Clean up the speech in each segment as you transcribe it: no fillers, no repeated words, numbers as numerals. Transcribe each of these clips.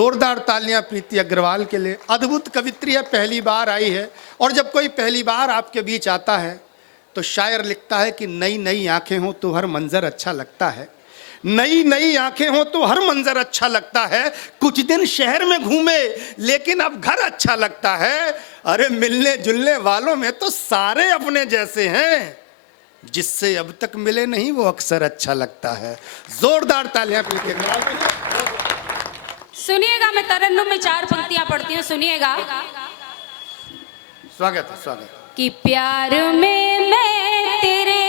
जोरदार तालियां प्रीति अग्रवाल के लिए। अद्भुत कवित्री है, पहली बार आई है। और जब कोई पहली बार आपके बीच आता है तो शायर लिखता है कि नई नई आंखें हो तो हर मंजर अच्छा लगता है, नई नई आंखें हो तो हर मंजर अच्छा लगता है। कुछ दिन शहर में घूमे लेकिन अब घर अच्छा लगता है। अरे मिलने जुलने वालों में तो सारे अपने जैसे हैं, जिससे अब तक मिले नहीं वो अक्सर अच्छा लगता है। जोरदार तालियां प्रीति अग्रवाल के लिए। सुनिएगा, मैं तरन्नुम में 4 पंक्तियां पढ़ती हूँ, सुनिएगा। स्वागत है, स्वागत। कि प्यार में मैं तेरे,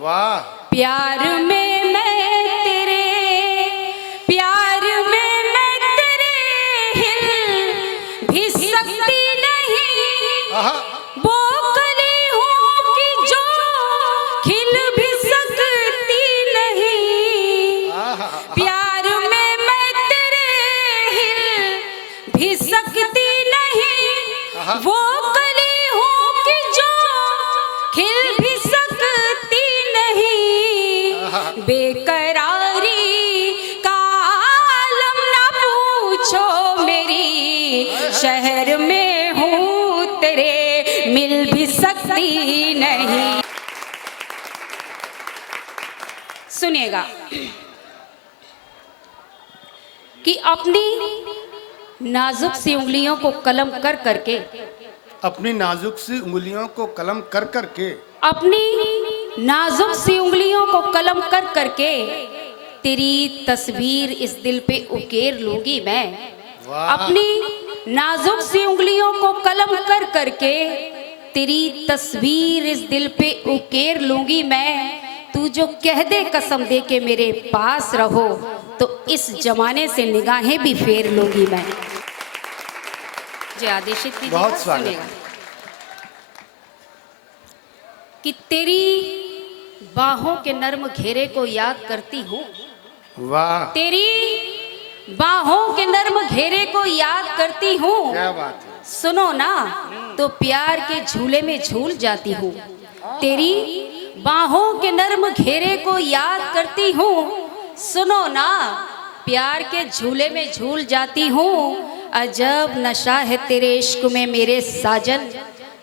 वाह, प्यार में मैं तेरे, प्यार में मैं तेरे हिल भी सकती नहीं। वो कली हूँ कि जो खिल भी सकती नहीं। प्यार में मैं तेरे हिल भी सकती नहीं। वो कली हूँ कि जो खिल भी सकती नहीं। बेकरारी का आलम ना पूछो मेरी, शहर में हूँ तेरे मिल भी सकती नहीं। सुनिएगा कि अपनी नाजुक सी उंगलियों को कलम कर करके, अपनी नाजुक सी उंगलियों को कलम कर करके, अपनी नाजुक सी उंगलियों को कलम कर करके तेरी तस्वीर इस दिल पे उकेर लूंगी मैं। अपनी नाजुक सी उंगलियों को कलम कर करके तेरी तस्वीर इस दिल पे उकेर लूंगी मैं। तू जो कह दे कसम दे के मेरे पास रहो, तो इस जमाने से निगाहें भी फेर लूंगी मैं। जी आदेशित कीजिएगा। बहुत स्वागत। कि तेरी बाहों के नर्म घेरे को याद करती हूँ। वाह, तेरी बाहों के नर्म घेरे को याद करती हूँ। क्या बात है। सुनो ना तो प्यार के झूले में झूल जाती हूँ। तेरी बाहों के नर्म घेरे को याद करती हूँ। सुनो ना प्यार के झूले में झूल जाती हूँ। अजब नशा है तेरे इश्क में मेरे साजन,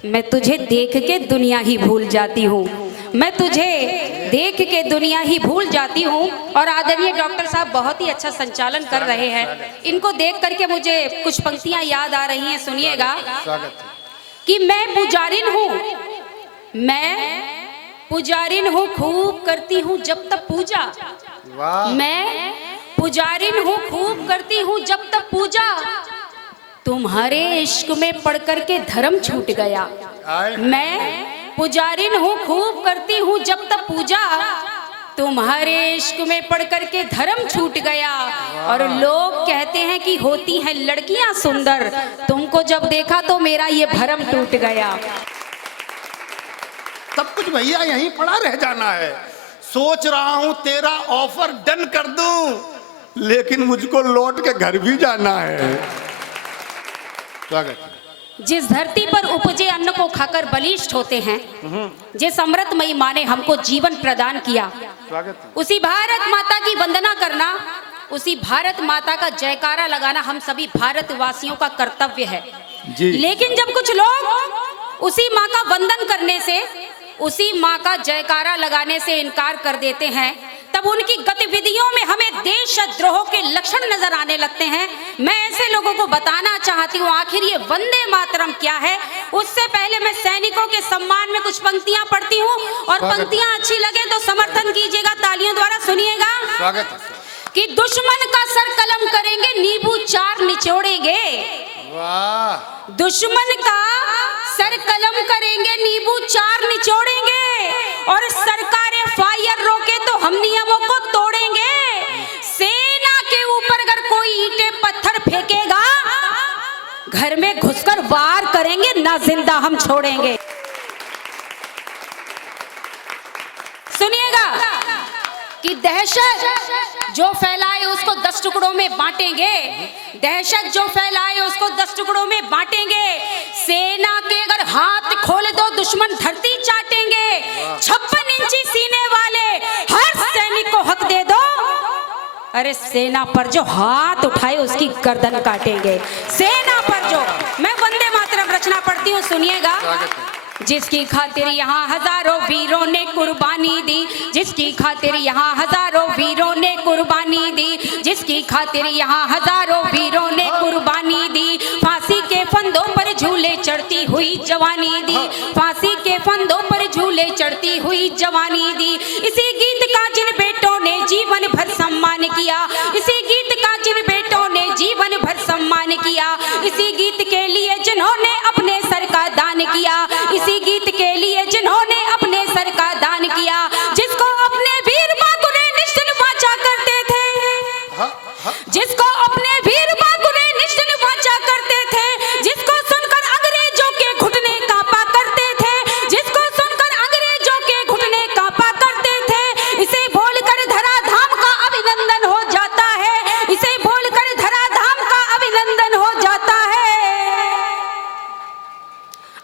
मैं तुझे देख के दुनिया ही भूल जाती हूँ। मैं तुझे देख के दुनिया ही भूल जाती हूँ। और आदरणीय डॉक्टर साहब बहुत ही अच्छा संचालन कर रहे हैं। इनको देख करके मुझे कुछ पंक्तियाँ याद आ रही हैं, सुनिएगा। कि मैं पुजारिन हूँ, मैं पुजारिन हूँ, खूब करती हूँ जब तक पूजा। मैं पुजारिन हूँ, खूब करती हूँ जब तक पूजा। तुम्हारे इश्क में पढ़ करके धर्म छूट गया। मैं पुजारिन हूँ, खूब करती हूँ जब तक पूजा। तुम्हारे इश्क में पढ़ करके धर्म छूट गया। और लोग कहते हैं कि होती हैं लड़कियां सुंदर, तुमको जब देखा तो मेरा ये भरम टूट गया। सब कुछ भैया यहीं पड़ा रह जाना है। सोच रहा हूं तेरा ऑफर डन कर दूं, लेकिन मुझको लौट के घर भी जाना है। स्वागत। जिस धरती पर उपजे अन्न को खाकर बलिष्ठ होते हैं, जिस अमृतमयी माँ ने हमको जीवन प्रदान किया, उसी भारत माता की वंदना करना, उसी भारत माता का जयकारा लगाना हम सभी भारतवासियों का कर्तव्य है जी। लेकिन जब कुछ लोग उसी माँ का वंदन करने से, उसी माँ का जयकारा लगाने से इनकार कर देते हैं, तब उनकी गतिविधियों में हमें देशद्रोह के लक्षण नजर आने लगते हैं। मैं ऐसे लोगों को बताना चाहती हूँ आखिर ये वंदे मातरम क्या है। उससे पहले मैं सैनिकों के सम्मान में कुछ पंक्तियां पढ़ती हूँ, और पंक्तियां अच्छी लगे तो समर्थन कीजिएगा तालियों द्वारा। सुनिएगा। स्वागत। कि दुश्मन का सर कलम करेंगे, नींबू 4 निचोड़ेंगे। वाह। दुश्मन का सर कलम करेंगे, नींबू 4 निचोड़ेंगे। और सरकार फायर रोके तो हम नियमों को तोड़ेंगे। सेना के ऊपर अगर कोई ईंटें पत्थर फेंकेगा, घर में घुसकर वार करेंगे, ना जिंदा हम छोड़ेंगे। सुनिएगा कि दहशत जो फैलाए उसको 10 टुकड़ों में बांटेंगे। दहशत जो फैलाए उसको 10 टुकड़ों में बांटेंगे। सेना के अगर हाथ खोल दो दुश्मन धरती चाटेंगे। 56 इंची सीने वाले हर सैनिक को हक दे दो, अरे सेना पर जो हाथ उठाए उसकी गर्दन काटेंगे। सेना पर जो, मैं वंदे मातरम रचना पढ़ती हूँ, सुनिएगा। जिसकी खातिर यहाँ हजारों वीरों ने कुर्बानी दी, जिसकी खातिर यहाँ हजारों वीरों ने कुर्बानी दी, जिसकी खातिर यहाँ हजारों वीरों ने कुर्बानी दी, फांसी के फंदों पर झूले चढ़ती हुई जवानी दी, फांसी के फंदों पर झूले चढ़ती हुई जवानी दी। इसी गीत का जिन बेटों ने जीवन भर सम्मान किया, इसी गीत का जिन बेटों ने जीवन भर सम्मान किया, इसी गीत के लिए जिन्होंने अपने सर का दान किया, इसी गीत के लिए जिन्होंने अपने सर का दान किया, जिसको अपने वीर बाकुरे निश्चल वाचा करते थे, जिसको अपने वीर बाकुरे निश्चल वाचा करते थे, जिसको सुनकर अंग्रेजों के घुटने कांपा करते थे, जिसको सुनकर अंग्रेजों के घुटने कांपा करते थे, इसे बोलकर धराधाम का अभिनंदन हो जाता है, इसे बोलकर धराधाम का अभिनंदन हो जाता है।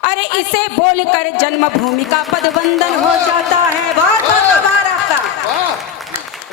अरे इसे बोलकर जन्मभूमि का पदवंदन हो जाता है। बहुत आभार आपका।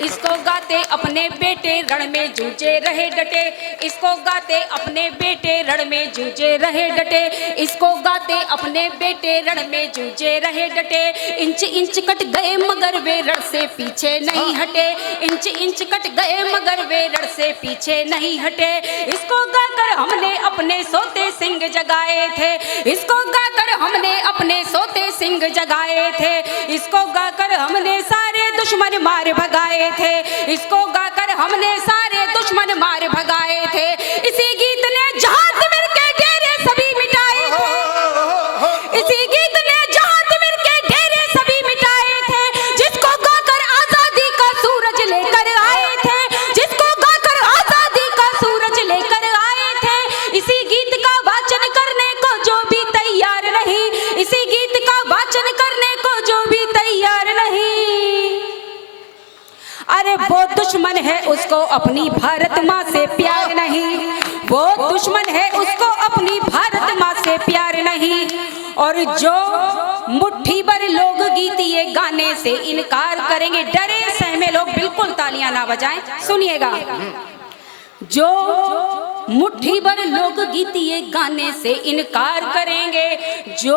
इसको गाते अपने बेटे रण में जूझे रहे डटे, इसको गाते अपने बेटे रण में जूझे रहे डटे, इसको गाते अपने बेटे रण में जूझे रहे डटे। इंच इंच कट गए मगर वे रण से पीछे नहीं हटे, इंच इंच कट गए मगर वे रण से पीछे नहीं हटे। इसको गाकर हमने अपने सोते सिंह जगाए थे, इसको गाकर हमने अपने सोते सिंह जगाए थे, इसको गाकर हमने सारे दुश्मन मार भगाए थे, इसको गाकर हमने सारे दुश्मन मार भगाए थे। इसी गीत ने जहां तिमिर के डेरे सभी मिटाए थे, इसी गीत ने जहां तिमिर के डेरे सभी मिटाए थे, जिसको गाकर आजादी का सूरज लेकर आए थे, जिसको गाकर आजादी का सूरज लेकर आए थे। इसी गीत का वाचन करने को जो भी तैयार नहीं, इसी गीत का वाचन करने को जो भी तैयार नहीं, अरे वो दुश्मन है उसको अपनी भारत माँ से प्यार नहीं, वो दुश्मन है उसको अपनी भारत माँ से प्यार नहीं। और जो मुट्ठी भर लोग गीत ये गाने से इनकार करेंगे, डरे सहमे लोग बिल्कुल तालियां ना बजाएं, सुनिएगा। जो मुट्ठी भर लोग गीत ये गाने से इनकार करेंगे, जो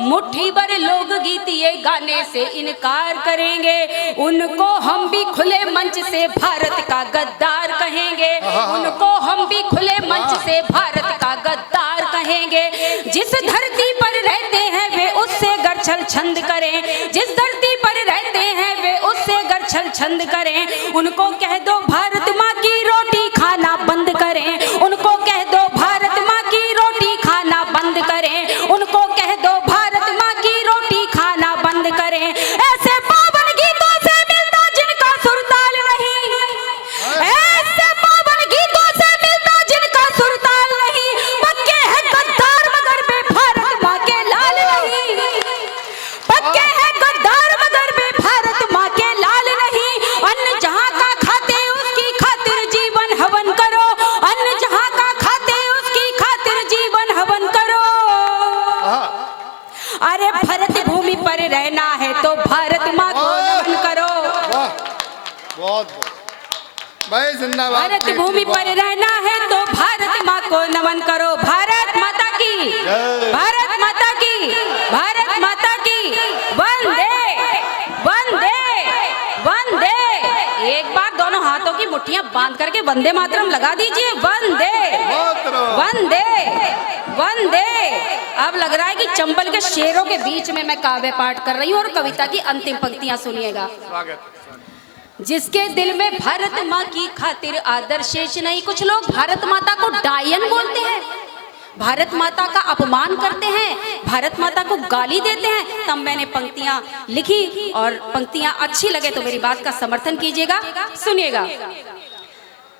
मुट्ठी भर लोग गीत ये गाने से इनकार करेंगे, उनको हम भी खुले मंच से भारत का गद्दार कहेंगे, उनको हम भी खुले मंच से भारत का गद्दार कहेंगे। जिस धरती पर रहते हैं वे उससे गर छल छंद करें, जिस धरती पर रहते हैं वे उससे गर छल छंद करें, उनको कह दो भारत माँ की रोटी खाना बंद करें, उनको कह दो भारत माँ की रोटी खाना बंद करें, उनको कह दो भारत माँ की रोटी खाना बंद करें। ऐसे पावन गीतों से मिलता जिनका सुरताल नहीं, ऐसे पावन गीतों से मिलता जिनका सुरताल नहीं, पक्के हैं गद्दार मगर वे भारत माँ के लाल नहीं, पक्के हैं गद्दार मगर वे भारत माँ के लाल नहीं। अन्न जहाँ का खाते उसकी खातिर जीवन हवन करो, अन्न जहाँ का खाते उसकी खातिर जीवन हवन करो। अरे भारत भूमि पर रहना है तो भारत माँ को नमन करो, बहुत भाई जिंदाबाद। भारत भूमि पर रहना है तो भारत माँ को नमन करो। भारत माता की, भारत माता की, भारत माता की। वंदे वंदे वंदे। एक बार दोनों हाथों की मुट्ठियां बांध करके वंदे मातरम लगा दीजिए। वंदे वंदे वंदे। अब लग रहा है कि चंबल के शेरों के बीच में मैं काव्य पाठ कर रही हूँ और कविता की अंतिम पंक्तियां सुनिएगा। जिसके दिल में भारत माँ की खातिर आदर शेष नहीं। कुछ लोग भारत माता को डायन बोलते हैं, भारत माता का अपमान करते हैं, भारत माता को गाली देते हैं। तब मैंने पंक्तियां लिखी और पंक्तियां अच्छी लगे तो मेरी बात का समर्थन कीजिएगा, सुनिएगा।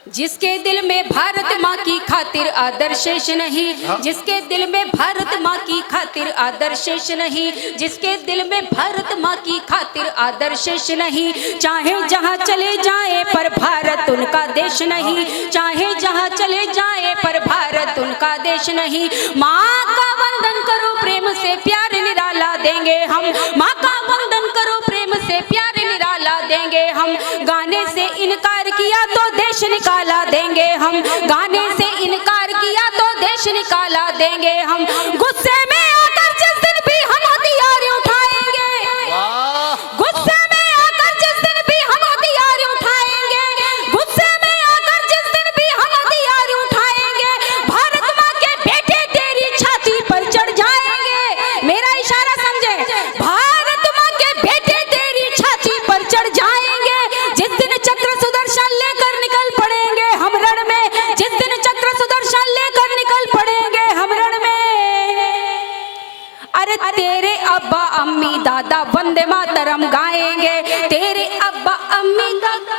जिसके दिल में भारत माँ की खातिर आदर शेष नहीं, जिसके दिल में भारत माँ की खातिर आदर शेष नहीं, जिसके दिल में भारत माँ की खातिर आदर शेष नहीं। चाहे जहाँ चले जाए पर भारत उनका देश नहीं, चाहे जहाँ चले जाए पर भारत उनका देश नहीं। माँ का वंदन करो प्रेम से प्यार निराला देंगे हम, माँ का वंदन करो प्रेम से प्यार निराला देंगे हम। गाने से इनकार किया तो हम, गाने से इनकार किया तो देश निकाला देंगे हम, गुस्से में आकर जिस दिन भी हम हथियार उठाएंगे, गुस्से में आकर जिस दिन भी हम हथियार उठाएंगे, गुस्से में आकर जिस दिन भी हम हथियार उठाएंगे, भारत माँ के बेटे तेरी छाती पर चढ़ जाएंगे। मेरा इशारा समझे, भारत माँ के बेटे तेरी छाती पर चढ़ जाएंगे। जिस दिन चक्र सुदर्शन लेकर निकल पड़ेंगे हम रण में, जिस दिन चक्र सुदर्शन लेकर निकल पड़ेंगे हम रण में। अरे तेरे अब्बा अम्मी दादा वंदे मातरम गाएंगे, तेरे अब्बा अम्मी दादा